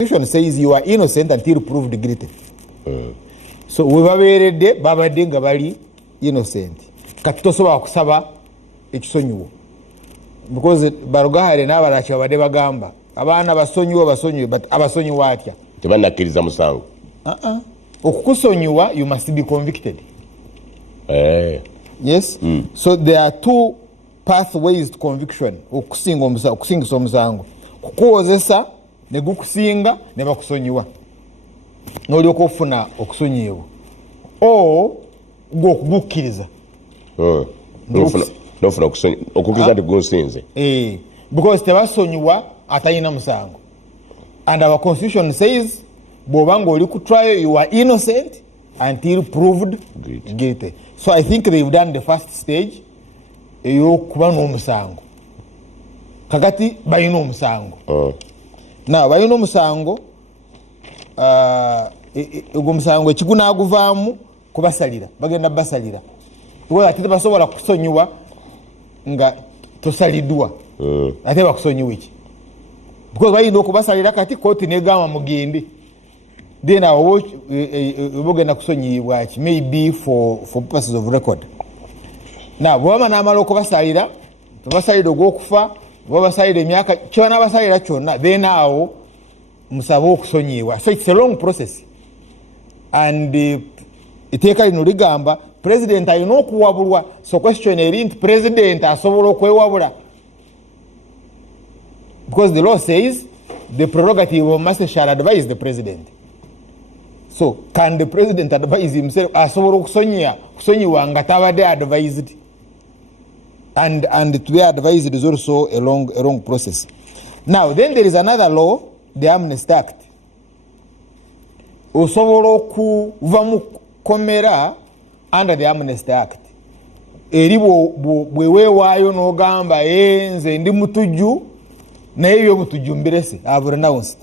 Constitution says you are innocent until proved guilty. So we baberedde babadde nga bali innocent kati tosobola kusaba ekisonyiwo because barugahale n'abalaki babadde bagamba abaana basonyiwe but abasonyiwa atya tebanakkiriza musango. Okukusonyiwa you must be convicted. Yes. So there are two pathways to conviction. Okusinga omusango kukuwozesa ne gukusinga ne bakusonyiwa n'olyoka ofuna okusonyiwa o gw'okugukiriza n'ofuna okukiriza nti gunsinze because tebasonyiwa atalina musango and our constitution says bw'oba ng'oli ku trial you are innocent until proved guilty. So I think they've done the first stage ey'okuba n'omusango kakati balina omusango. Now balina omusango ogwo musango ekigunaaguvaamu kubasalira bagenda basalira kuba ate tebasobola kusonyiwa nga tosaliddwa ate bakusonyiwa iki because balina okubasalira kati kooti negamba mugende then awo bogenda kusonyiyibwa ki maybe for purposes of record. Now bwaba n'amala okubasalira basalira ogw'okufa babasalira emyaka kyona basalira kyonna then awo musaba okusonyiyibwa. So it's a long process and iteeka lino ligamba president alina okuwabulwa. So question eri nti president asobola okwewabula because the law says the prerogative of master shall advise the president. So can the president advise himself asobola okusonyiwa nga tabadde advised and to be advised is also a long process. Now then there is another law, the Amnesty Act. Osobola okuva mu komera under the Amnesty Act. Eri bweweewaayo n'ogamba nze ndi mutujju naye eby'obutujju mbirese. I have renounced.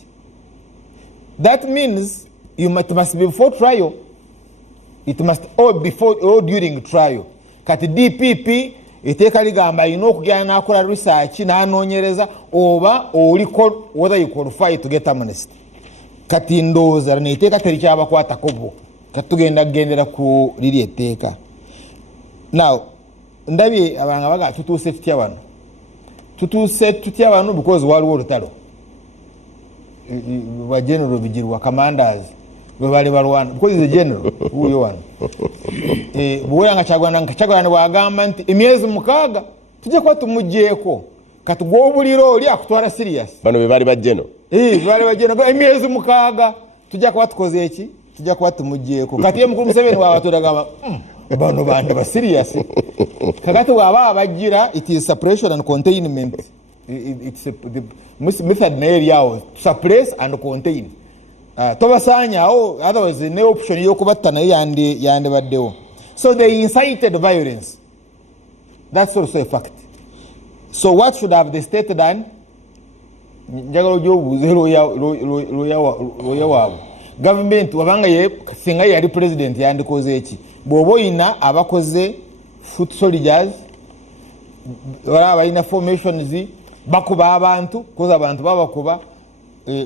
That means you must be before trial. It must all before or during trial. Kati DPP iteeka ligamba alina okugenda n'akola research n'anoonyereza oba oliko whether you qualify to get amnesty. Kati ndowooza neeteeka terikyabakwatako bo kati tugenda kugendera ku liri etteeka. Now ndabye abanga baga tutuuse tutya wano because waliwo olutalo ba general Bijirwa commanders bwe bali balwana because the general huyo wano bweyanga Kyagulanyi bwagamba nti emyezi 6 tujja kuba tumugjeeko kati gw'obuliro oli akutwala serious. Bano be bali bajjeno bali bajjeno emyezi 6 tujja kuba tukoze eki tujja kuba tumugjeeko kati ye mukulu Museveni bw'abatodagamba bano bandi ba serious kakati bw'aba abajjira it is suppression and containment. It's the method naye eryawo suppress and contain. Tobasaanyaawo otherwise ne option y'okubatta naye yandibaddewo. So they incited violence. That's also a fact. So what should have the state done? Njagala ogyobuuze looya waabwe. Government wabanga singa yali president yandikoze eki bw'oba oyina abakoze foot soldiers wala abalina formations bakuba abantu koza abantu babakuba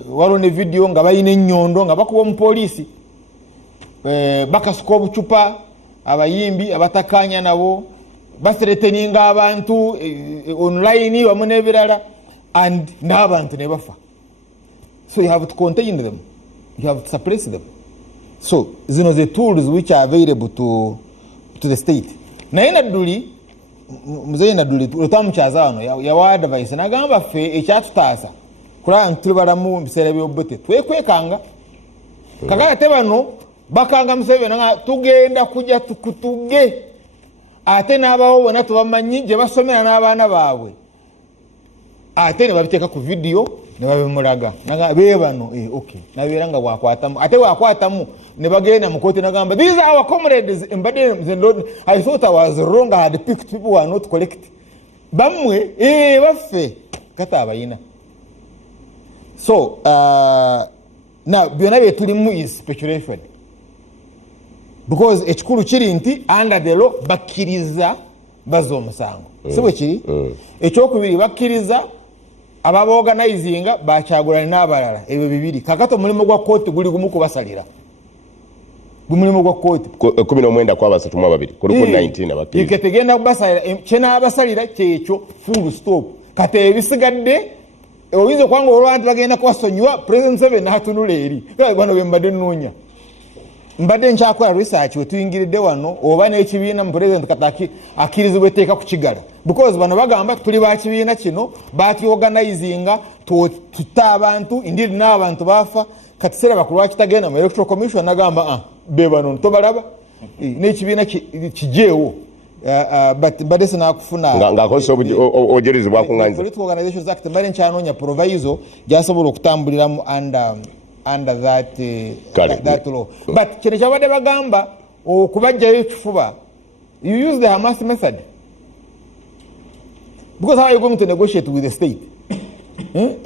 waliwo ne video nga balina ennyondo nga bakuba omupoliisi bakasuka obucupa abayimbi abatakanya nabo basereteninga abantu online wamu n'ebirala and n'abantu ne bafa. So you have to contain them, you have to suppress them. So zino the tools which are available to the state. Naye nadduli muzeyi nadduli otamukyaza wano yawa advice nagamba ffe ekyatutaasa kulaba nti tuli balamu mu biseera by'obote twekwekanga kakati ate bano bakanga Museveni nga tugenda kujja tukutuge ate n'abawo bonna tubamanyi gye basomera n'abaana baabwe ate ne babiteeka ku video ne babimulaga naga be bano okay nabeera nga bwakwatamu ate bwakwatamu ne bagenda mu kooti nagamba these are our comrades mbadde I thought I was wrong. I had picked people who are not correct. Bamwe baffe kati abayina. So now byonna bye tulimu is speculation because ekikulu kiri nti under the law bakkiriza bazza omusango si bwe kiri. Ekyokubiri bakkiriza ababaorganizinga bakyagulana n'abalala ebyo bibiri kakati omulimu gwa kooti guli gumu kubasalira gumulimu gwa kooti 19 kwa 32 kuliko 19 abakiri tegenda kubasalira kyenaabasalira kyekyo full stop kati ebisigadde oyinza okwanga olwanti bagenda kubasonyiwa president Museveni n'atunula eri bano bwe mbadde nnoonya mbadde nkyakola research we tuyingiridde wano oba n'ekibiina mu president kati akkirizibwa etteeka ku kigala because bano bagamba tuli bakibiina kino bakyorganizinga tutta abantu indeed n'abantu baafa kati seraba ku lwaki tagenda mu electoral commission nagamba be bano tobalaba n'ekibiina kijeewo badde sinakufuna ng'akozesa obujulizi bwakuŋŋanyiza political organizations act mbadde nkyanoonya proviso gyasobola okutambuliramu under that law but kino kyabadde bagamba okubajjayo ekifuba you use the Hamas method because how are you going to negotiate with the state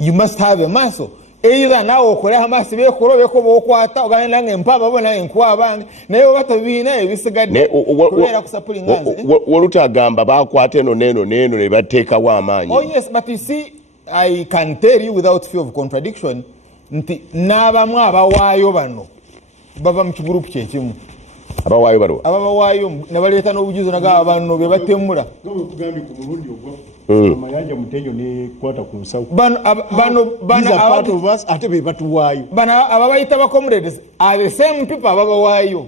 you must have a muscle either nawe okole Hamas bekola bekoba okwata ogenda nange mpaba bona enkwa bange naye obato biina ebisigadde kubera kusapulinganze wolutagamba bakwate neno ne bateekawo amaanyi oh yes but you see I can tell you without fear of contradiction nti n'abamu abawaayo bano bava mu kigurupu kyekimu abawaayo ne baleeta n'obujuzo nagaba bano be batemula tugambye ku mulundi ogwa Mayanja Mutenyo ne kwata ku nsawo ate be batuwaayo bano ababayita ba comrades are the same people ababawaayo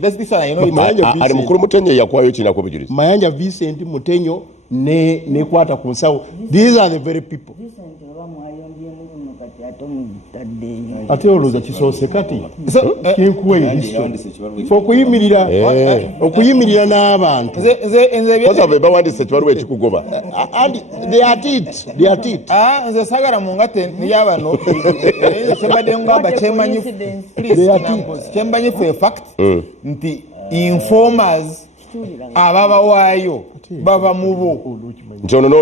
that's this one you know ali mukulu Mutenyo yakwaayo kinako bujulizi Mayanja Vincent Mutenyo ne kwata ku nsawo these are the very people ate olowooza kisoose kati kinkuwa fe okuyimirira n'abantu be bawandise ekibaluwa ekikugoba nze sagala mu ngate niyabano kyembadde ngamba kyemmanyi fe fact nti informers ababawaayo baba mubo no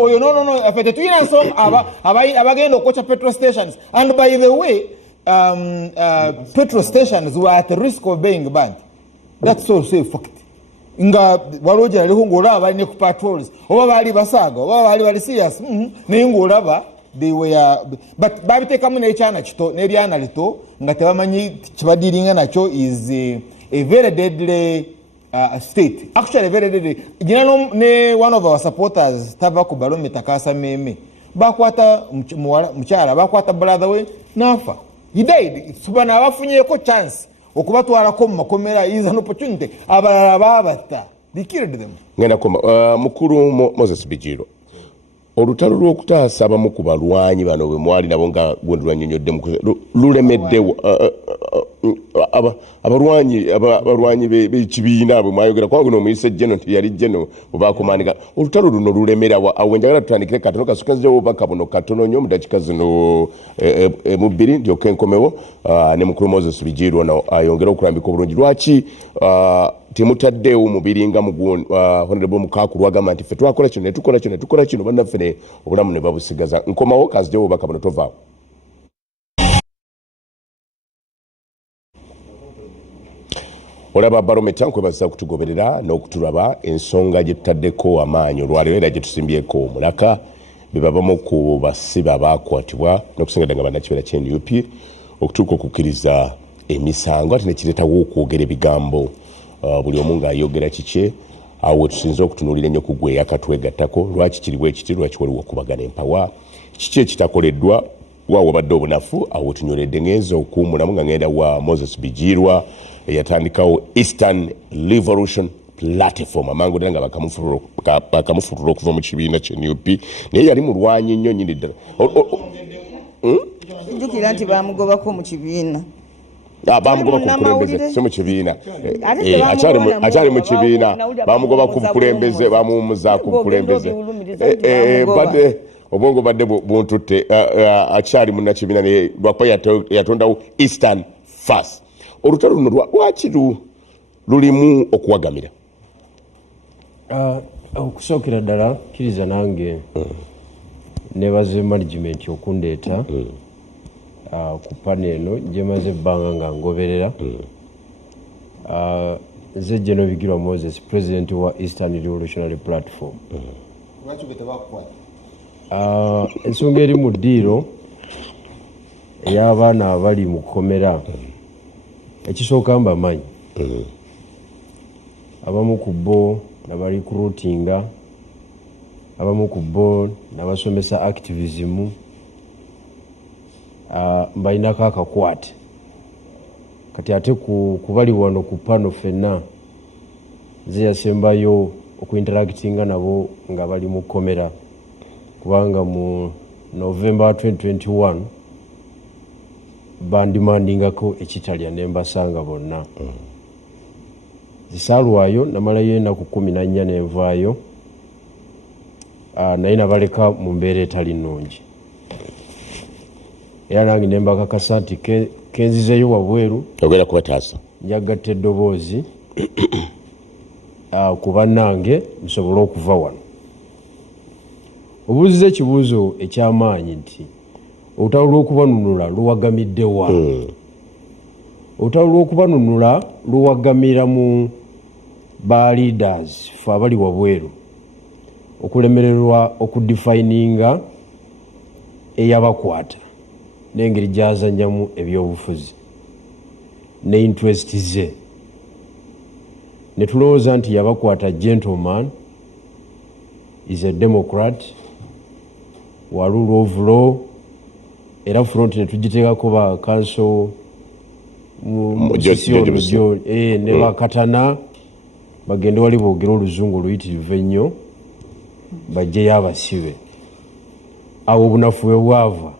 oyo no afete tuyina nsonga abagenda okwocha petrol stations and by the way petrol stations were at the risk of being banned that's also a fact nga walojera liho ngolaba bali ne ku patrols oba bali basaga oba bali serious naye ngolaba they were but babitekamu n'ekyana kito n'eryana lito nga tebamanyi kibadiringa nakyo is a very deadly state actually very deadly ne one of our supporters tava ku Barometer kasa meme bakwata mukyala bakwata brother we nafa he died subana abafunyeko chance okubatwalako mu makomera is an opportunity abalala babata they killed them ngenda koma mukuru Moses Bijiro olutalo lw'okutaasa abamu ku balwanyi bano bwe mwali nabo nga gwendulwanyonyodde lulemeddewo abalwanyi b'ekibiina bwe mwayogera kubanga n'omuyise jeno teyali jeno bwebakomanika olutalo luno lulemerawa awo njagala tutandikire katono kasukanzirewo obubaka buno katono nnyo mu dakika zino mu bbiri ndyoke nkomewo ne mukulu Moses Bijiro ono ayongera okulambika obulungi lwaki temutaddewo mubiri nga honorable Mukaku lwagamba nti ffe twakola kino netukola kino bannaffe obulamu ne babusigaza nkomawo kanzirewo obubaka buno tovaawo olaba Barometer nkwebaza kutugoberera n'okutulaba ensonga gye tutaddeko amaanyi olwaleero era gye tusimbyeko omulaka be babamu ku basibe abaakwatibwa n'okusinga ddanga bannakibiina kya NUP okutuuka okukiriza emisango ate nekireetawo okwogera ebigambo buli omu ng'ayogera kikye awo wetusinza okutunuulira ennyo ku gwe yakatwegattako lwaki kiri bwe kiti lwaki waliwo okubagana empawa kiki ekitakoleddwa wa wabadde obunafu awo wetunyoledde ngenza okuwumulamu nga ngenda wa Moses Bijirwa eyatandikawo Eastern Revolution Platform amangu ddala nga bakamufulula okuva mu kibiina kya NUP naye yali mulwanyi nnyo nnyini ddala njukira nti bamugobako mu kibiina bamugoba ku bukulembeze si mu kibiina akyali mu kibiina bamugoba ku bukulembeze bamuwumuza ku bukulembeze badde obwongo badde buntutte akyali munnakibiina naye lwakuba yatondawo Eastern First olutalo luno lwaki lulimu okuwagamira okusookera ddala kkiriza nange nebaze management okundeeta ku pane eno gyemaze ebbanga nga ngoberera nze General Bigirwa Moses president wa Eastern Revolutionary Platform ensonga eri mu ddiiro ey'abaana abali mu kkomera ekisooka mbamanyi abamu ku bo nabarecruitinga, abamu ku bo nabasomesa activism, mbalinako akakwate kati ate kubali wano ku pano fenna nze yasembayo okuinteractinga nabo nga bali mu kkomera kubanga mu November 2021 bandimandingako ekitalya ne mbasanga bonna. Zisaalwayo namalayo ennaku 14 nenvaayo, naye nabaleka mu mbeera etali nnungi. Era nange ne mbakakasa nti kenzizeyo wabweru ogenda kubataasa njagatta eddoboozi ku bannange nsobole okuva wano. Obuuziza ekibuuzo eky'amaanyi nti olutalo lw'okubanunula luwagamidde wa? Olutalo lw'okubanunula luwagamira mu ba leaders fe abali wabweru okulemererwa okudefininga eyabakwata n'engeri gy'azannyamu ebyobufuzi ne interest ze. Ne tulowooza nti yabakwata gentleman, is a democrat, wa rule of law, era front ne tugiteekako ba council ne bakatana bagende wali boogera oluzungu oluyitirivu ennyo bajjeyo abasibe. Awo obunafu we bwava.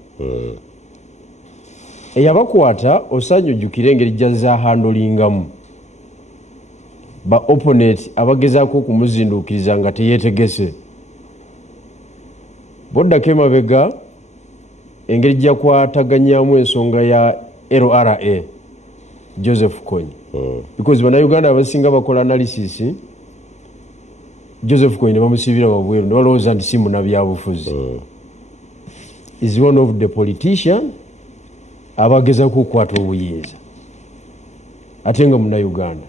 Eyabakwata osaanye ojjukire engeri gy'azza handolingamu ba opponent abagezaako okumuzinduukiriza nga teyeetegese. Boddako emabega engeri gyakwataganyaamu ensonga ya LRA Joseph Kony. Because bannayuganda abasinga bakola analysis, Joseph Kony ne bamusibira wabweru ne balowooza nti si munnabyabufuzi. Is one of the politician abagezaako okukwata obuyinza ate nga munnayuganda.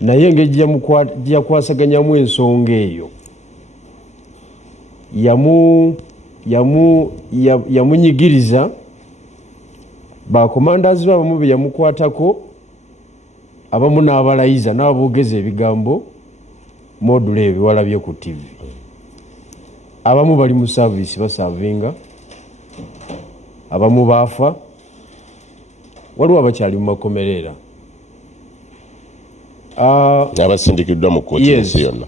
Naye engeri gyakwasaganyamu ensonga eyo yamunyigiriza. Bakomandazi be abamu be yamukwatako, abamu n'abalayiza n'aboogeza ebigambo modulo ebyo walabye ku TV. Abamu bali mu service basaavinga, abamu baafa, waliwo abakyali mu makomerera. abasindikiddwa mu kooti ensi yonna.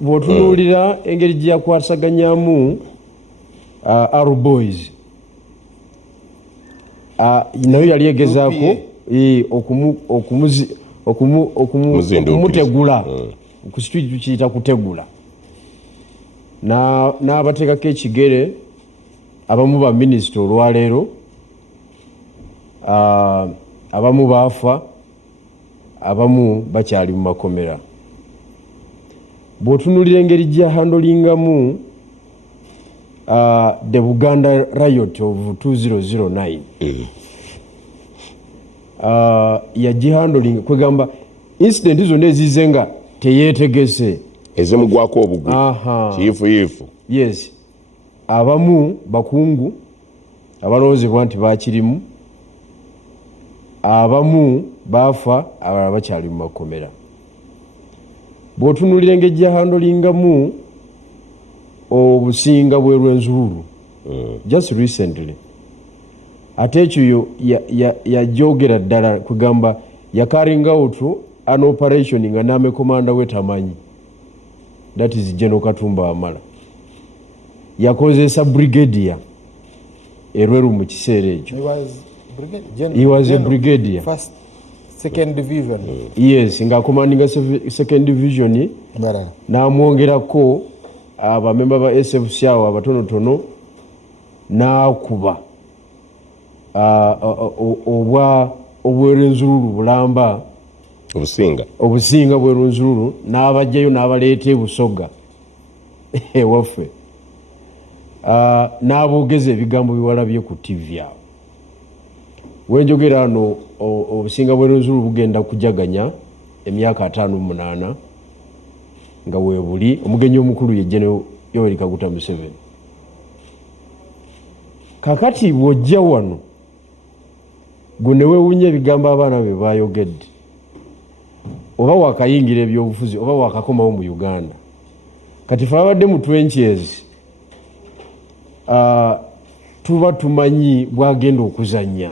Bw'otunuulira engeri gye yakwasaganyaamu Boys, nayo yali egezaako okumutegula, ku kitu tukiyita kutegula, n'abateekako ekigere. Abamu ba minisita olwaleero, abamu baafa, abamu bakyali mu makomera. Bw'otunuulira engeri gya handolingamu the Buganda riot of 2009, yagihandolinga kwegamba incident zonna ezize nga teyeetegese, ezimugwako obugwi kiyifuyifu. Yes, abamu bakungu abalowoozebwa nti bakirimu, abamu baafa, abalala bakyali mu makomera. Bw'otunuulira engeri gya handolingamu obusinga bw'Erwenzururu just recently, ate ekyo yajogera ddala kugamba yakaringa out an operation nga naame komanda we tamanyi, that is General Katumba Amala. Yakozesa brigadier Erweru mu kiseera ekyo. He was a brigadier. First, second division. Yes, nga commanding second division. N'amwongerako abamemba ba SFC awo abatonotono n'akuba obwerenzururu bulamba obusinga bwerenzururu, n'abajjayo n'abaleeta ebusoga ewaffe, n'aboogeza ebigambo biwalabye ku TV awo. Wenjogera ano obusinga bwerenzururu bugenda kujaganya emyaka 58 nga weebuli. Omugenyi omukulu ye General Yoweri Kaguta Museveni. Kakati bw'ojja wano gwe ne weewunya ebigambo abaana be baayogedde oba wakayingira ebyobufuzi oba wakakomawo mu Uganda kati fe abadde mu 20s tuba tumanyi bwagenda okuzannya.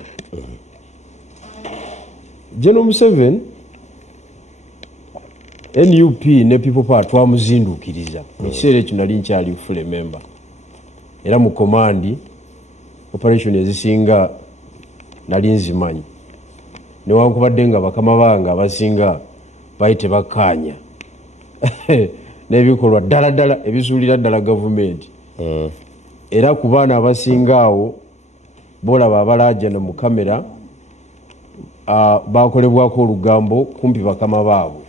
General Museveni NUP ne People Power twamuzinduukiriza mu kiseera ekyo nali nkyali full member era mu command operation ezisinga nali nzimanyi newankubadde nga bakama bange abasinga baali tebakkaanya n'ebikolwa ddala ebisuulira ddala gavumenti era ku baana abasinga awo boolaba abalaajana mu kamera bakolebwako olugambo kumpi bakama baabwe.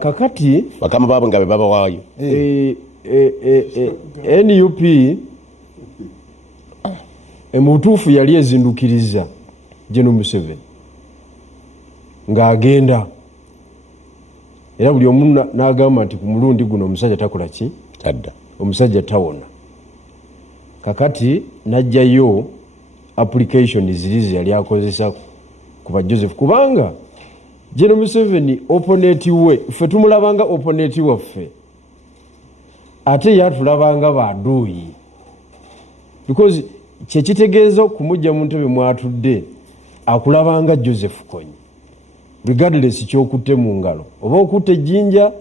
Kakati bakama baabwe nga be babawaayo NUP emutuufu yali ezindukiriza General Museveni ng'agenda era buli omu n'agamba nti ku mulundi guno omusajja takola ki tadda omusajja tawona. Kakati n'ajjayo application ziri yali akozesa ku ba Joseph kubanga General Museveni opponent we ffe tumulabanga opponent waffe ate yatulabanga baduuyi because kyekitegeeza okumujja mu ntebe mwatudde akulabanga Joseph Kony regardless kyokutte mu ngalo oba okutte ejjinja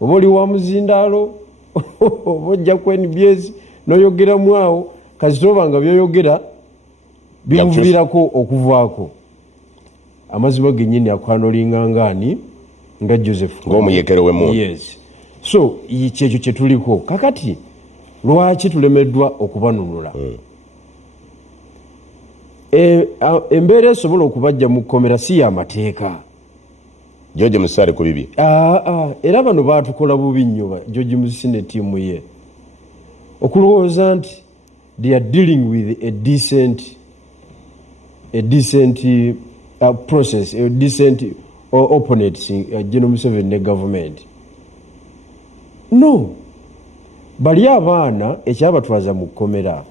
oba oli wa muzindaalo oba ojja ku NBS n'oyogeramu awo kasitoba nga byoyogera bimuviirako okuvaako amazima gennyini akwanolingangaani nga Joseph ng'omuyekero w'emundu. Yes. So kyekyo kye tuliko kakati lwaki tulemeddwa okubanunula embeera esobola okubajja mu kkomera si y'amateeka George Musare ku bibi era bano baatukola bubi nnyo George Musisi ne ttiimu ye okulowooza nti they are dealing with a decent process, a decent opponents General Museveni ne government. No, bali abaana ekyabatwaza mu kkomera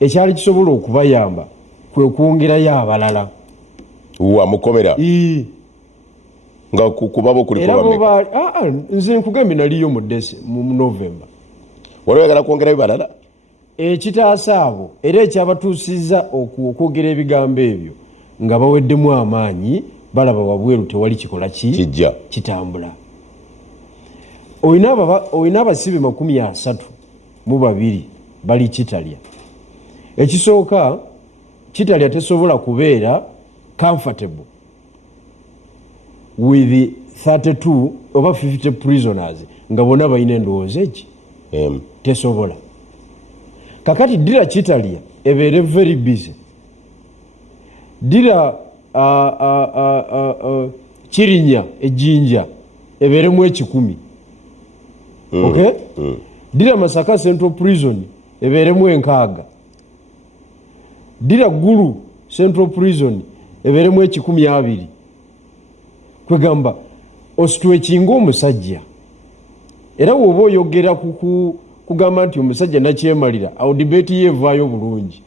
ekyali kisobola okubayamba kwe kwongerayo abalala wa mukomera nga kubabo kuliko nze nkugambye naliyo mu November waliwo yagala kwongerayo balala ekitaasa abo era ekyabatuusizza okwogera ebigambo ebyo nga baweddemu amaanyi balaba wabweru tewali kikola kijja kitambula. Oyina abasibe 32 bali Kitalya. Ekisooka Kitalya tesobola kubeera comfortable with 32 over 50 prisoners nga bonna balina endowooza eki tesobola. Kakati dira Kitalya ebeere very busy, dira Kirinya ejjinja ebeeremu 10. Okay? Dira Masaka Central Prison ebeeremu 6. Dira Gulu Central Prison ebeeremu 12. Kwegamba ositwekinga omusajja era woba oyogera kugamba nti omusajja nakyemalira awo debate yeevaayo bulungi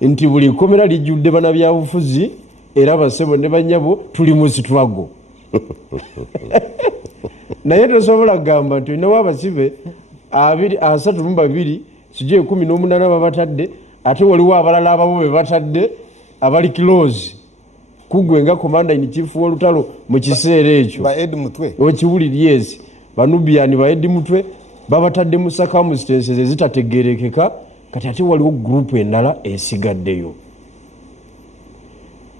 nti buli kkomera lijjudde bana byabufuzi era basebo ne banyabo tuli mu sitwago naye tosobola kugamba nti olinawo abasibe 32 sijja 18 babatadde ate waliwo abalala ababo be batadde abali close kugwe nga commander in chief w'olutalo mu kiseera ekyo okiwulira yes banubiani ba Edi Mutwe babatadde mu circumstances ezitategeerekeka kati ate waliwo group endala esigaddeyo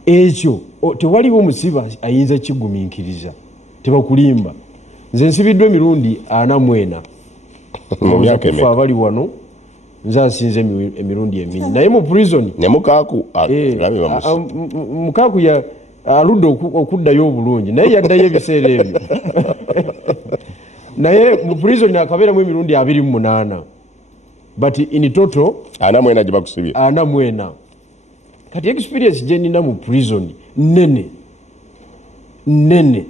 ekyo tewaliwo musiba ayinza kigumiikiriza tebakulimba. Nze nsibiddwa emirundi 44 mu myaka emeka abali wano nze asinze emirundi emingi naye mu prison ne Mukaku Mukaku ya aludde okuddayo obulungi naye yaddayo ebiseera ebyo naye mu prison akabeeramu emirundi 28 but in total 44 gye bakusibye 44. Kati experience gye nina mu prison nene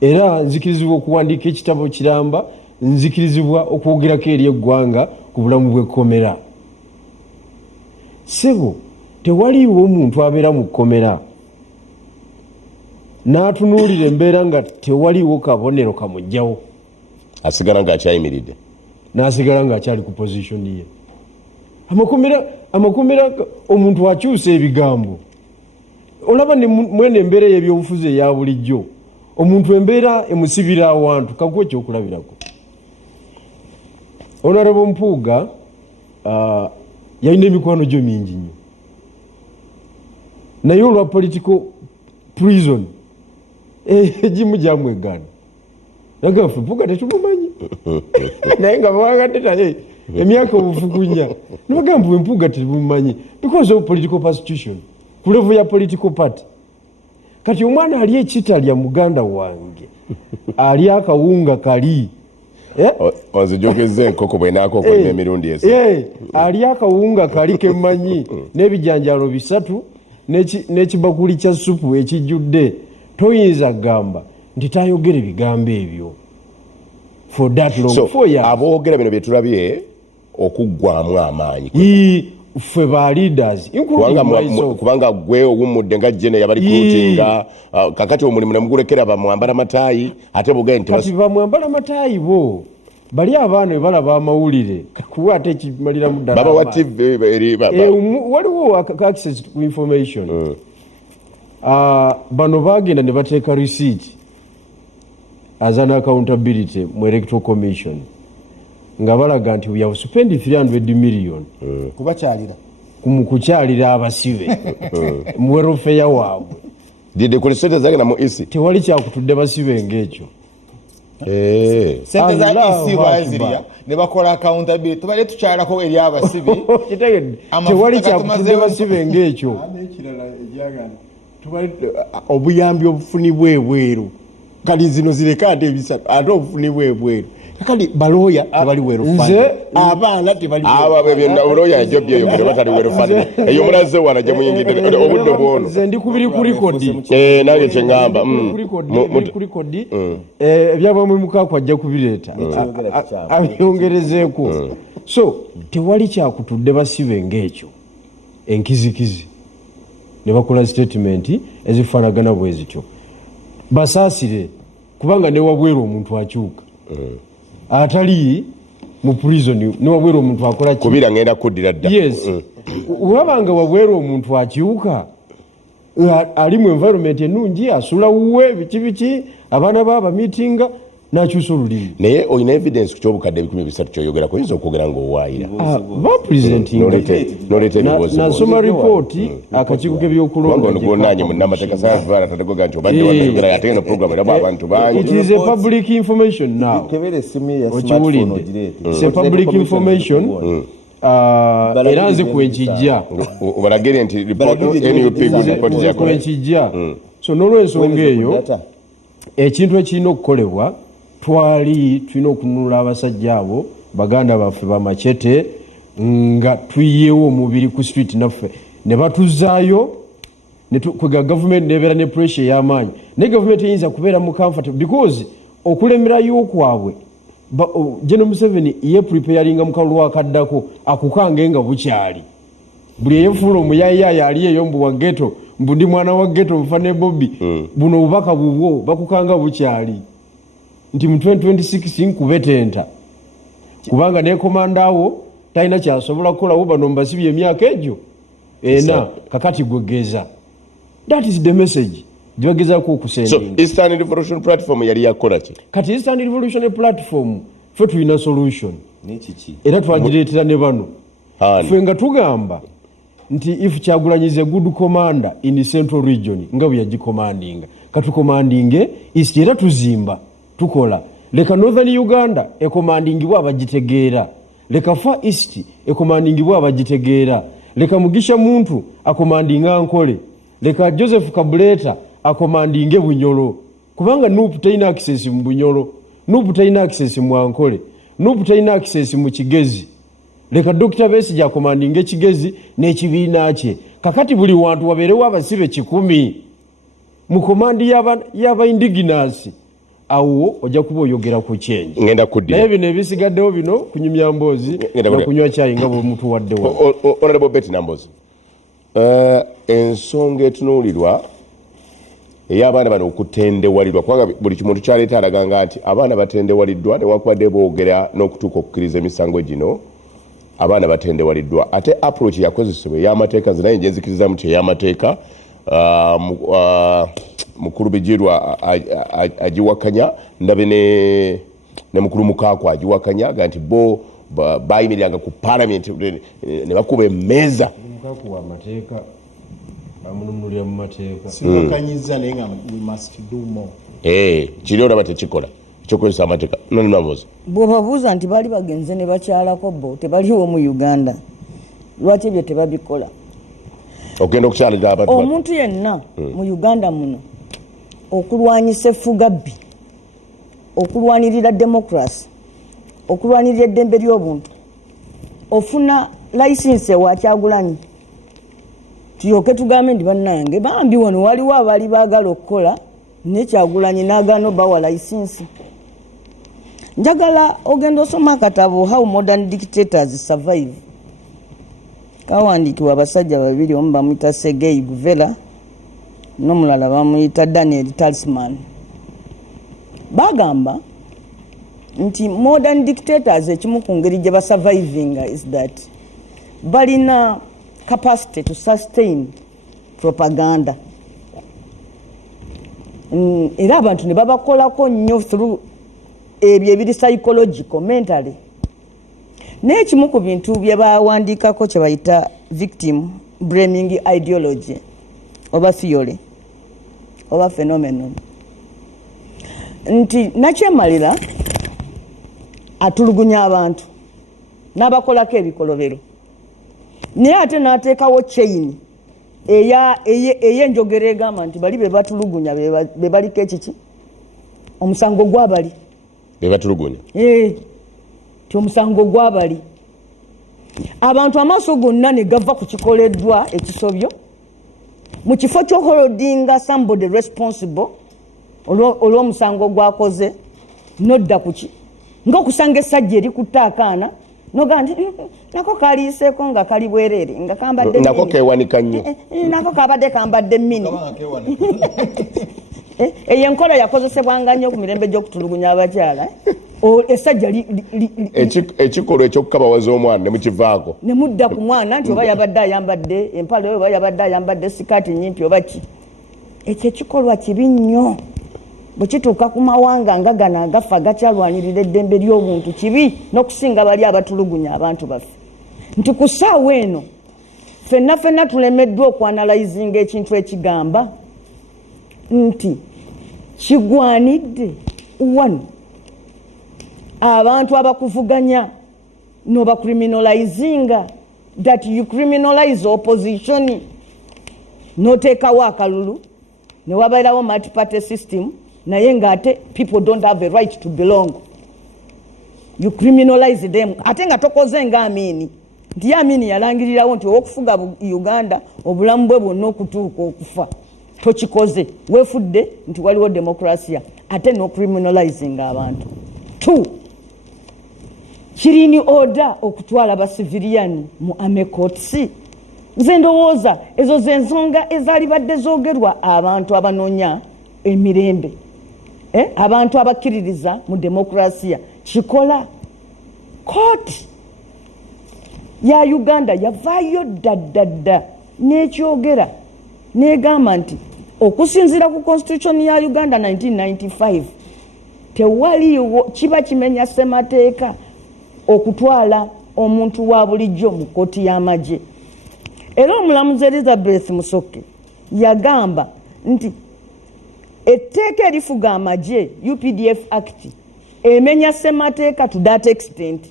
era nzikirizibwa okuwandiika ekitabo kiramba, nzikirizibwa okwogerako eri eggwanga ku bulamu bw'ekkomera. Ssebo tewaliiwo omuntu abeera mu kkomera n'atunuulira embeera nga tewaliiwo kabonero kamugjawo, asigala ng'akyayimiridde, n'asigala ng'akyali ku pozishoni ye. Amakomera omuntu akyusa ebigambo, olaba mwene embeera y'ebyobufuzi eya bulijjo, omuntu embeera emusibira awantu. Kakuwa ekyokulabirako. Honorable Mpuuga yalina emikwano gyo mingi nnyo, naye olwa political prison egimu gyamwegaana nagafe Mpuuga tetumumanyi naye nga bawagadde naye emyaka obufukunya nibagamba bwe Mpuuga tetumumanyi because of political persecution ku level ya political party. Kati omwana ali ekitalya muganda wange ali akawunga kali ozijogeze enkoko bwenaakoko ina emirundi ali akawunga kali kemanyi n'ebijanjalo 3 n'ekibakuli kya supu ekijjudde, toyinza gamba nti tayogere bigambo ebyo for that long. So aboogera bino byetulabye okuggwamu amaanyi ffe ba leaders kubanga gwe owummudde nga jene yabali kutinga kakati omulimu nemugulekera bamwambala mataayi ate bugaye nti kati bamwambala mataayi bo bali abaana bwe balaba amawulire kuba ate kimaliramu ddala baba wa TV waliwo access to information. Bano bagenda ne bateeka receipt as an accountability mu electoral commission nga balaga nti we have spent 300 million kukyalira abasibe mu welfare waabwe. dide kuli sente zagenda mu isi tewali kyakutudde basibe ng'ekyo. Sente za isi bazirya ne bakola accountability tubale tukyalako eri abasibe tewali kyakutudde basibe ng'ekyo. Obuyambi obufunibwa ebweru kali zino zireka ate ebisatu ate obufunibwa ebweru kali baloya tebali werufani abaana tebali aba byonna baloya jobye yogere batali werufani eyo mulaze wana je muyingide obudde bwono nze ndi kubiri ku record nange kyengamba ku record ebyaba mu mukakwa ajja kubireeta abyongerezeeko. So tewali kyakutudde basibe ng'ekyo enkizikizi ne bakola statement ezifaanagana bwe zityo basaasire kubanga ne wabwera omuntu akyuka atali mu prison ne wabwera omuntu akola kubira ngenda kuddira dda. Yes wabanga wabwera omuntu akyuka ali mu environment ennungi asula wuwe biki abaana baba meetinga nakyusa olulimi naye olina evidence ku kyobukadde 300 kyoyogera kuyinza okwogera ng'owaayira nasoma ripooti akakiiko k'ebyokulondaonanye munnamateeka saavara tategoga nti obadde wanayogera ate eno program eramu abantu bangi. It is a public information now okiwulidde it's a public information era nze kwenkijja obalagire nti NUP kwenkijja. So n'olwensonga eyo ekintu ekirina okukolebwa tulina okununula abasajja abo baganda baffe bamachete nga tuyiyewo omubiri ku street naffe ne batuzaayo kwega gavumenti nebeera ne pressure y'amaanyi naye gavumenti eyinza kubeera mu comfortable because okulemerayo kwabwe General Museveni ye preparinga mu kalulu akaddako akukange nga bukyali buli eyefuula omuyayaaya ali eyo mbu wa ghetto mbu ndi mwana wa ghetto nfa ne Bobby buno obubaka bubwo bakukanga bukyali nti mu 2026 nkubetenta kubanga ne komanda awo talina kyasobola kukolawo bano mbasibye emyaka egyo kakati gwegeza. That is the message gyebagezaako okusendinga. So Eastern Revolution Platform yali yakola ki? Kati Eastern Revolution Platform ffe tulina solution era twagireetera ne bano ffe nga tugamba nti if Kyagulanyi is a good commander in the central region nga bwe yagikomandinga katukomandinge east era tuzimba tukola leka northern Uganda ekomandingibwa abagitegeera leka far east ekomandingibwa abagitegeera leka Mugisha Muntu akomandinga Nkole leka Joseph Kabuleta akomandinge Bunyolo kubanga Nuupu talina access mu Bunyolo Nuupu talina access mu Ankole Nuupu talina access mu Kigezi leka Dr. Besigye akomandinge Kigezi n'ekibiina kye kakati buli wantu wabeerewo abasibe 100 mu komandi y'aba indigenous awo ojja kuba oyogera ku kyenyi ngenda kuddira naye bino ebisigaddewo bino kunyumya mboozi nokunywa cyayi nga bwemutuwadde wa honorable Betty Nambooze ensonga etunuulirwa ey'abaana bano okutendewalirwa kubanga buli kimuntu kyaleeta alaganga nti abaana batendewaliddwa newakubadde boogera n'okutuuka okukiriza emisango gino abaana batendewaliddwa ate approach yakozesebwa ey'amateeka nze naye njenzikirizamu ti ey'amateeka mukulu bijirwa agiwakanya ndabe ne mukulu mukaako agiwakanya ga nti bo bayimiriranga ku parliament ne bakuba emmeeza mukaako wa mateeka amununulira mu mateeka siwakanyiza naye nga we must do more kiri olaba tekikola ekyokozesa amateeka nonambozi bw'obabuuza nti baali bagenze ne bakyalako bo tebaliwo mu Uganda lwaki ebyo tebabikola ogenda okukyaliza abantu omuntu yenna mu Uganda muno okulwanyisa effugabbi okulwanirira demokrasi okulwanirira eddembe ly'obuntu ofuna layisinsi ewa Kyagulanyi tuyoke tugambe ndi bannange bambi wano waliwo abaali baagala okukola ne Kyagulanyi n'agaana obawa layisinsi. Njagala ogenda osoma akatabo How Modern Dictators Survive kawandiikibwa abasajja babiri omu bamuyita Sergei Guvela n'omulala bamuyita Daniel Talisman. Bagamba nti modern dictators ekimu ku ngeri gye basurvivinga is that balina capacity to sustain propaganda era abantu ne babakolako nnyo through ebyo ebiri psychological mentally n'ekimu ku bintu bye bawandiikako kye bayita victim blaming ideology oba theory oba phenomenon nti nakyemalira atulugunya abantu n'abakolako ebikolobero naye ate n'ateekawo chain ey'enjogera egamba nti bali be batulugunya be baliko ekiki omusango gwabali be batulugunya ti omusango gwabali abantu amaaso gonna ne gava ku kikoleddwa ekisobyo mu kifo ky'oholdinga somebody responsible olw'omusango gwakoze nodda kuki ng'okusanga essajja erikutte akaana noga nti nako kaliiseeko nga kali bwereere nga kambadde nako keewanika nnyo nako kabadde kambadde mini eyo enkola yakozesebwanga nnyo ku mirembe gy'okutulugunya abakyala essajja ekikolwa ekyokukabawaza omwana ne mukivaako ne mudda ku mwana nti oba yabadde ayambadde empale oba yabadde ayambadde sikaati nyimpi oba ki ekyo ekikolwa kibi nnyo bwe kituuka ku mawanga nga gano agafa agakyalwanirira eddembe ly'obuntu kibi n'okusinga bali abatulugunya abantu baffe nti ku ssaawa eno ffenna tulemeddwa okwanalayizinga ekintu ekigamba nti kigwanidde wano abantu abakuvuganya n'obacriminalizinga that you criminalize opposition n'oteekawo akalulu ne wabeerawo multi-party system naye ng'ate people don't have a right to belong you criminalize them ate nga tokoze nga Amini nti Amini yalangirirawo nti okufuga Uganda obulamu bwe bwonna okutuuka okufa tokikoze weefudde nti waliwo demokrasia ate n'ocriminalizing abantu 2 kirini order okutwala basiviliani mu amecots nze ndowooza ezo zensonga ezaali badde zoogerwa abantu abanoonya emirembe abantu abakkiririza mu demokrasia kikola kooti ya Uganda yavaayo dda n'ekyogera n'egamba nti okusinziira ku constitution ya Uganda 1995 tewaliwo kiba kimenya ssemateeka okutwala omuntu wa bulijjo mu kooti y'amagye. Era omulamuzi Elizabeth Musoke yagamba nti etteeka erifuga amagye UPDF Act emenya ssemateeka to that extent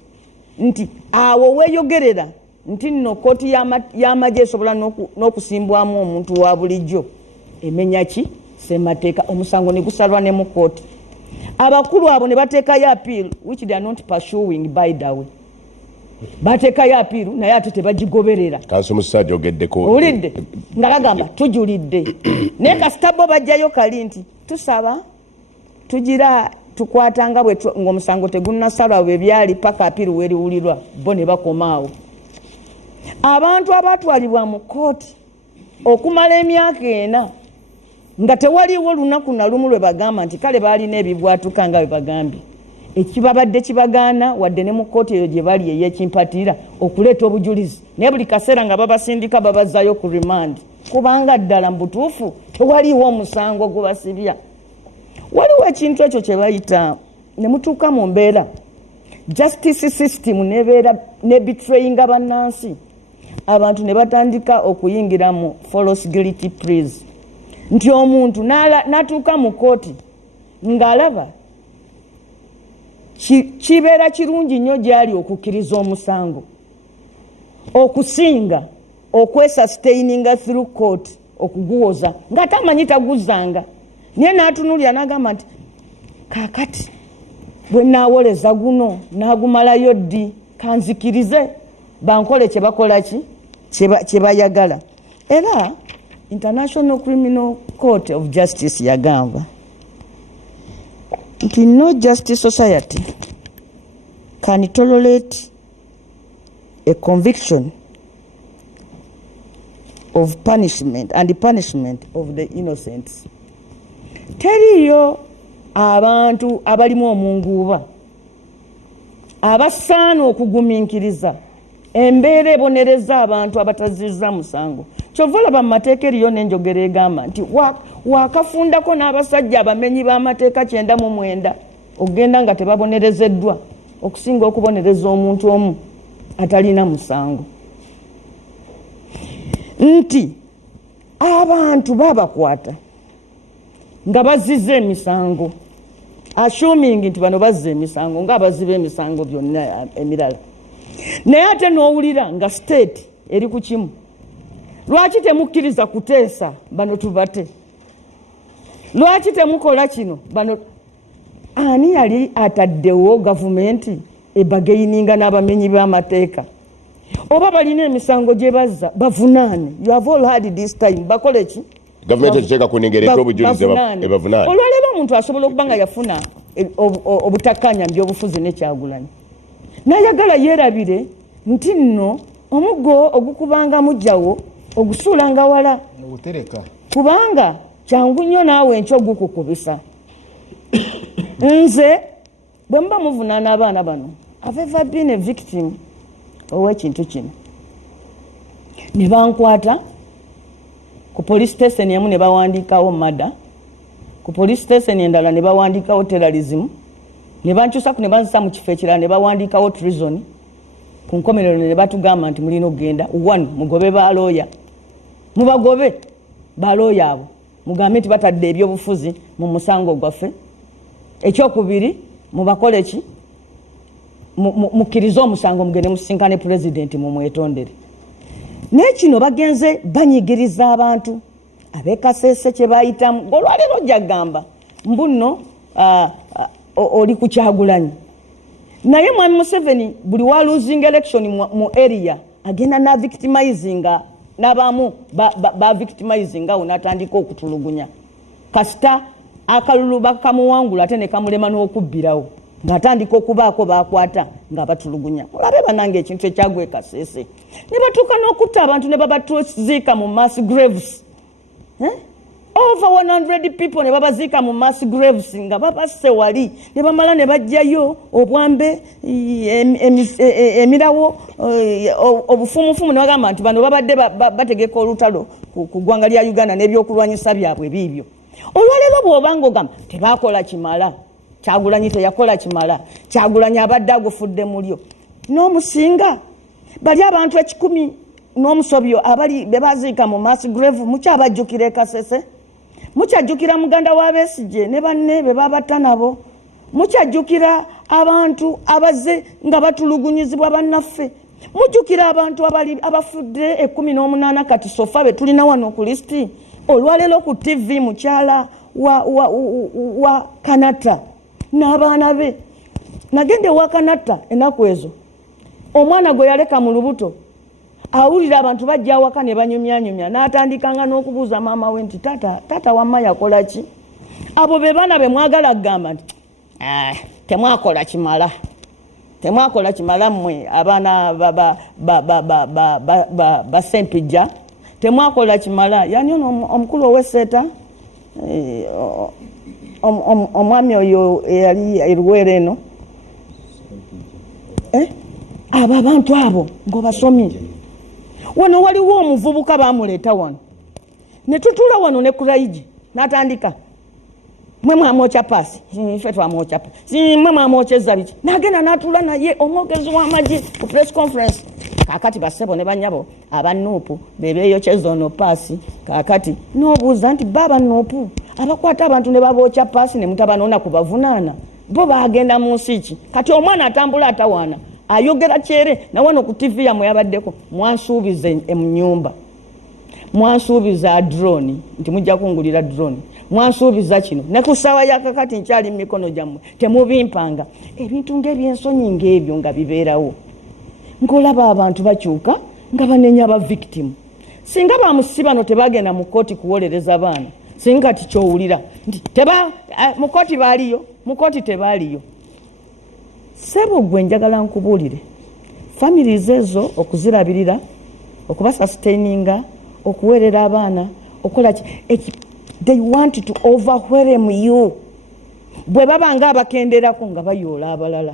nti awo weeyogerera nti nno kooti y'amagye esobola n'okusimbwamu omuntu wa bulijjo emenya ki ssemateeka omusango ne gusalwa ne mu kooti. Abakulu abo ne bateekayo appeal which they are not pursuing by the way. Bateekayo appeal naye ate tebagigoberera. Kanso musajja ogeddeko. Owulidde nga bagamba tujulidde. Naye kasita bo bajjayo kali nti tusaba tugira tukwatanga bwe ng'omusango tegunnasalwa bwe byali paka apiru weriwulirwa bo ne bakomaawo. Abantu abatwalibwa mu kooti okumala emyaka 4 nga tewaliwo lunaku na lumu lwe bagamba nti kale baalina ebibwatuka nga bwe bagambye. Ekibabadde kibagaana wadde ne mu kooti eyo gye bali ey'ekimpatira okuleeta obujulizi naye buli kaseera nga babasindika babazzayo ku remand kubanga ddala mu butuufu tewaliwo omusango gubasibya. Waliwo ekintu ekyo kye bayita ne mutuuka mu mbeera justice system nebeera ne betrayinga bannansi, abantu ne batandika okuyingira mu false guilty pleas nti omuntu n'atuuka mu kooti ng'alaba kibeera kirungi nnyo gyali okukkiriza omusango okusinga okwesustaininga through court okuguwoza nga tamanyi taguzanga, naye n'atunulira n'agamba nti kaakati bwe naawoleza guno n'agumalayo ddi kanzikirize bankole kye bakola ki kye bayagala. Era International Criminal Court of Justice yagamba nti no justice society can tolerate a conviction of punishment and the punishment of the innocents. Teriyo abantu abalimu omunguuba abasaana okugumiikiriza embeera ebonereza abantu abatazizza musango. Kyova olaba mu mateeka eriyo n'enjogera egamba nti wakafundako n'abasajja abamenyi b'amateeka 99 okugenda nga tebabonerezeddwa okusinga okubonereza omuntu omu atalina musango. Nti abantu babakwata nga bazizza emisango, assuming nti bano bazza emisango ng'abaziba emisango byonna emirala, naye ate n'owulira nga state eri ku kimu. Lwaki temukkiriza kuteesa bano tubate? Lwaki temukola kino bano? Ani yali ataddewo gavumenti ebageininga n'abamenyi b'amateeka? Oba balina emisango gye bazza bavunaane. You have all had this time. Bakole ki? Gavumenti ekiteeka kuningereka obujulizi ebavunaane. Olwaleero omuntu asobola okuba nga yafuna obutakkanya mu byobufuzi ne Kyagulanyi n'ayagala yeerabire nti nno omuggo ogukubanga mujjawo ogusuulanga wala kubanga kyangu nnyo naawe enkyo gukukubisa. Nze bwe muba muvunaana abaana bano, I've ever been a victim ow'ekintu kino. Ne bankwata ku police station emu ne bawandiikawo mada, ku police station endala ne bawandiikawo terrorism, ne bankyusaku ne banzisa mu kifo ekirala ne bawandiikawo treason. Ku nkomerero ne batugamba nti mulina okugenda mugobe balooya, mubagobe balooya abo mugambe nti batadde ebyobufuzi mu musango gwaffe. Ekyokubiri mubakole ki mukkirize omusango mugende musisinkane pulezidenti mumwetondere. Naye kino bagenze banyigiriza abantu ab'ekasese kye bayitamu. Olwaleero ojja kugamba mbuno oli ku Kyagulanyi, naye mwami Museveni buli wa losing election mu area agenda na victimizinga n'abamu ba victimizinga awo n'atandika okutulugunya kasita akalulu bakamuwangula ate ne kamulema n'okubbirawo ng'atandika okubaako bakwata nga batulugunya. Olabe banange ekintu ekyagwa ekasese ne batuuka n'okutta abantu ne babatuziika mu mass graves. Over 100 people ne babaziika mu mass graves nga babasse wali ne bamala ne bajjayo obwambe emirawo obufumufumu ne bagamba nti bano babadde bategeka olutalo ku ggwanga lya Uganda n'ebyokulwanyisa byabwe biibyo. Olwaleero bw'obanga ogamba tebakola kimala, Kyagulanyi teyakola kimala, Kyagulanyi abadde agufudde mulyo n'omusinga bali abantu 10 n'omusobyo abali bebaziika mu mass grave mukyabajjukira ekasese, mukyajjukira muganda wa Besigye ne banne be babatta nabo, mukyajjukira abantu abaze nga batulugunyizibwa bannaffe, mujjukira abantu abafudde 18 kati sofa be tulina wano ku listi. Olwaleero ku TV mukyala wa Kanata n'abaana be nagende wa Kanata ennaku ezo, omwana gwe yaleka mu lubuto awulira abantu bajja awaka ne banyumyanyumya n'atandikanga n'okubuuza maama we nti tata wamma yakola ki? abo be baana be mwagala kugamba nti temwakola kimala mmwe abaana ba Sempijja temwakola kimala. Yani ono omukulu ow'esseeta omwami oyo eyali eruwere eno abo abantu abo ng'obasomye. Wano waliwo omuvubuka bamuleeta wano ne tutula wano ne kuraiji n'atandika mwe mwamwocha pasi ffe twamwocha pasi mwe mwamwocheza biki n'agenda n'atula naye omwogezi w'amagye ku press conference. Kakati basebo ne banyabo abanuupu bebeeyokyeza ono paasi. Kakati n'obuuza nti baba nuupu abakwata abantu ne baboocha paasi ne mutabanoona kubavunaana bo baagenda mu nsi ki? Kati omwana atambula atawaana ayogera kyere na wano ku TV yamwe yabaddeko mwansuubiza mu nyumba, mwansuubiza drone nti mujja kungulira drone, mwansuubiza kino ne ku ssaawa ya kakati nkyali mu mikono gyammwe temubimpanga. Ebintu ng'ebyensonyi ng'ebyo nga bibeerawo ng'olaba abantu bakyuka nga banenya ba victim. Singa bamusibano tebagenda mu kooti kuwolereza baana, singa kati kyowulira nti mu kooti baaliyo, mu kooti tebaaliyo. Sebo gwe njagala nkubuulire families ezo okuzirabirira, okubasustaininga, okuweerera abaana, okola they want to overwhelm you. Bwe baba nga abakenderako nga bayoola abalala.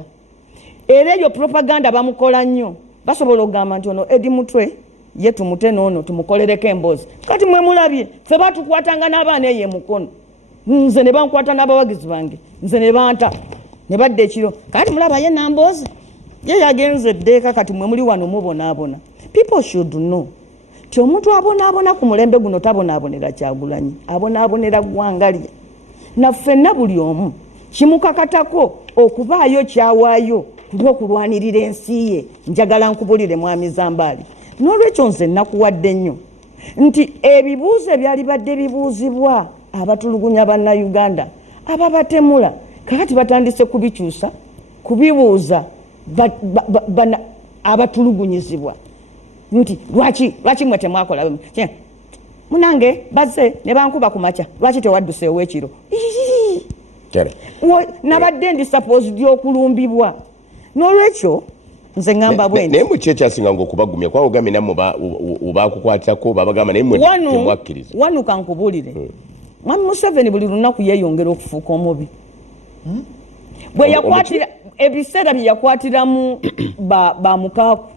Era eyo propaganda bamukola nnyo. Basobola okugamba nti ono Edi Mutwe ye tumute n'ono tumukolereko emboozi. Kati mwe mulabye ffe batukwatanga n'abaana eyo emukono, nze ne bankwata n'abawagizi bange, nze ne banta ne badde ekiro. Kati mulaba ye Nambooze ye yagenze eddeeka, kati mwe muli wano mubonaabona. People should know ti omuntu abonaabona ku mulembe guno tabonaabonera Kyagulanyi, abonaabonera ggwanga lye. Naffenna buli omu kimukakatako okubaayo kyawaayo kulwanirira ensi ye. Njagala nkubulire mwami Zambaali, n'olwekyo nze nakuwadde nnyo nti ebibuuzo ebyali badde bibuuzibwa abatulugunya bannayuganda ababatemula kakati batandise kubikyusa kubibuuza abatulugunyizibwa nti lwaki mwe temwakola munange bazze ne bankuba ku makya, lwaki tewadduseewo ekiro nabadde ndi supposed okulumbibwa. N'olwekyo nze ngamba bwe naye mu kyekyasinga ng'okubagumya kwa ogambe nammwe bakukwatako babagamba naye mwe temwakkiriza. Wanu kankubuulire mwami Museveni buli lunaku yeeyongera okufuuka omubi. Bwe yakwatira ebiseera bye yakwatiramu bamukaaku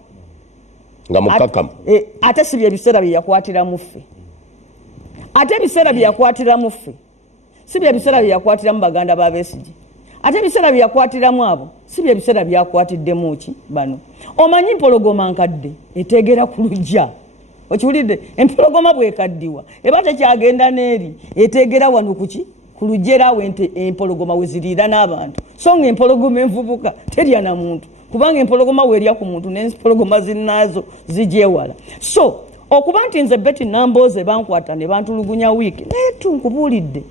nga mukakamu ate si bye biseera bye yakwatiramu ffe, ate ebiseera bye yakwatiramu ffe si bye biseera bye yakwatiramu baganda ba Besigye, ate ebiseera bye yakwatiramu abo si bye biseera byakwatiddemu ki bano. Omanyi empologoma nkadde eteegera ku lujja, okiwulidde? Empologoma bwekaddiwa eba tekyagenda n'eri eteegera wano kuki ku lujja era awo empologoma we ziriira n'abantu. So nga empologoma envubuka terya na muntu, kubanga empologoma weerya ku muntu n'empologoma zinnaazo zigyewala. So okuba nti nze Betty Nambooze bankwata ne bantulugunya wiiki naye tunkubuulidde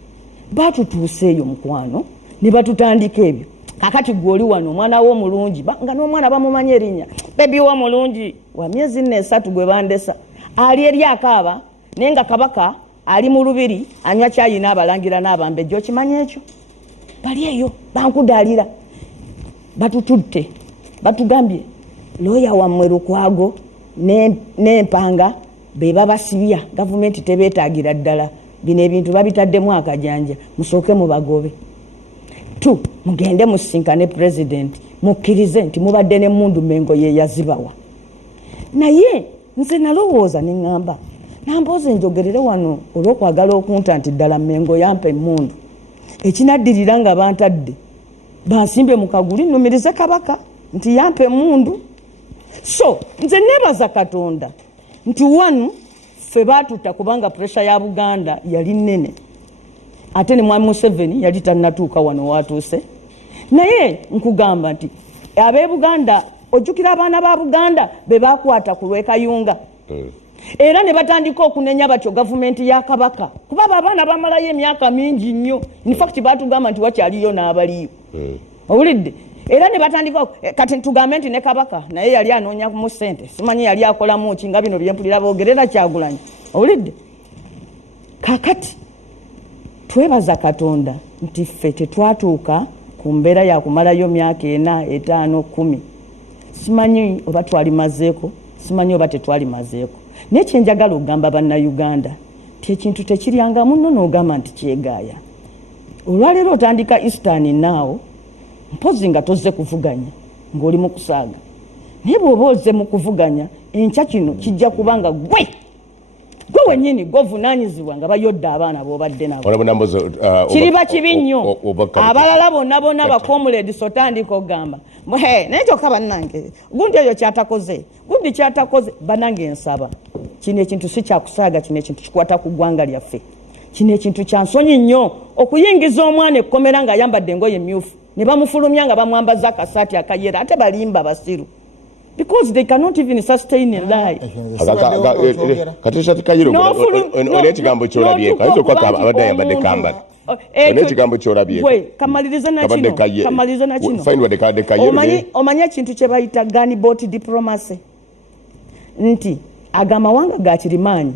batutuuse eyo mukwano ne batutandika ebyo. Kakati gwe oli wano omwana wo omulungi nga n'omwana bamumanyi erinnya bebi wo mulungi wa myezi 4 gwe bandesa ali eri akaaba naye nga kabaka ali mu lubiri anywa kyayi n'abalangira n'abambejja. Okimanyi ekyo? Bali eyo bankudaalira batututte batugambye looya wammwe Lukwago n'empanga be babasibya gavumenti tebeetaagira ddala bino ebintu babitaddemu akajanja musooke mubagobe mugende musinkane pulezidenti mukkirize nti mubadde n'emmundu Mengo ye yazibawa. Naye nze nalowooza ne ŋŋamba Nambooze njogerere wano olw'okwagala okunta nti ddala Mengo yampa emmundu ekinaddirira nga bantadde bansimbe mu kaguli nnumirize kabaka nti yampa emmundu. So nze neebaza Katonda nti wanu ffe baatutta kubanga puresha ya Buganda yali nnene, ate ne mwami Museveni yali tannatuuka wano watuuse. Naye nkugamba nti ab'e Buganda, ojjukira abaana ba Buganda be baakwata ku lw'ekayunga era ne batandika okunenya batyo gavumenti ya Kabaka kuba abaana bamalayo emyaka mingi nnyo. In fact baatugamba nti wakyaliyo n'abaliyo, owulidde? Era ne batandika kati tugambe nti ne Kabaka naye yali anoonya mu ssente, simanyi yali akolamu ki nga bino byempulira boogerera Kyagulanyi, owulidde? Kakati twebaza Katonda nti ffe tetwatuuka ku mbeera yakumalayo myaka 4, 5, 10. Simanyi oba twalimazeeko, simanyi oba tetwalimazeeko. Naye kyenjagala okugamba bannayuganda ti ekintu tekiryanga muno n'ogamba nti kyegaaya. Olwaleero otandika Eastern naawo mpozi nga tozze kuvuganya ng'oli mu kusaaga. Naye bw'oba ozze mu kuvuganya enkya kino kijja kubanga gwe wennyini gwovunaanyizibwa nga bayodde abaana b'obadde nabo. Kiriba kibi nnyo. Abalala bonna bakomuledi otandika okugamba naye kyokka bannange gundi eyo kyatakoze gundi kyatakoze. Bannange nsaba kino ekintu si kyakusaaga, kino ekintu kikwata ku ggwanga lyaffe. Kino ekintu kya nsonyi nnyo okuyingiza omwana ekkomera ng'ayambadde engoye emmyufu ne bamufulumya nga bamwambaza akasaati akayera ate balimba basiru. Because they cannot even sustain a lie. Katisha tikayiro ole kigambo kyolabyeko ayizo kwa abadde yambadde kambala one kigambo kyolabyeko kamaliriza na kino fine wade kade kayiro omanyi ekintu kye bayita gunboat diplomacy nti agamawanga ga kirimaanyi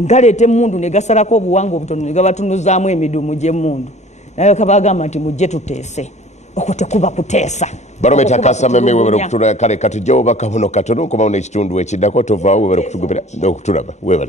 ngaleeta emmundu ne gasalako obuwanga obutono ne gabatunuzaamu emidumu gy'emmundu naye kabagamba nti mujje tuteese okwo tekuba kuteesa. Barometer kasameme wewe okutula kale kati joba kabuno katono kuba one ekitundu ekiddako tovaawo wewe okutugobera okutulaba wewe